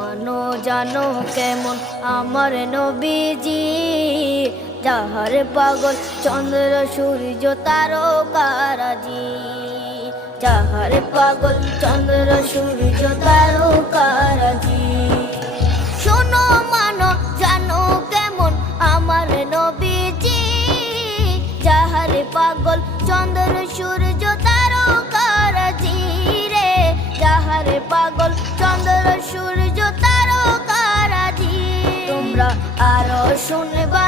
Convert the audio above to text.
মানো জানো কেমন আমার নবীজি, যাহার পাগল চন্দ্র সূর্য তারকারাজি, যাহার পাগল চন্দ্র সূর্য তারকারাজি। শোনো মানো জানো কেমন আমার নবীজি, যাহার পাগল চন্দ্র সূর্য তারকারাজি রে, যাহার পাগল চন্দ্র সূর্য তারকারাজি। তোমরা আরো শুনবা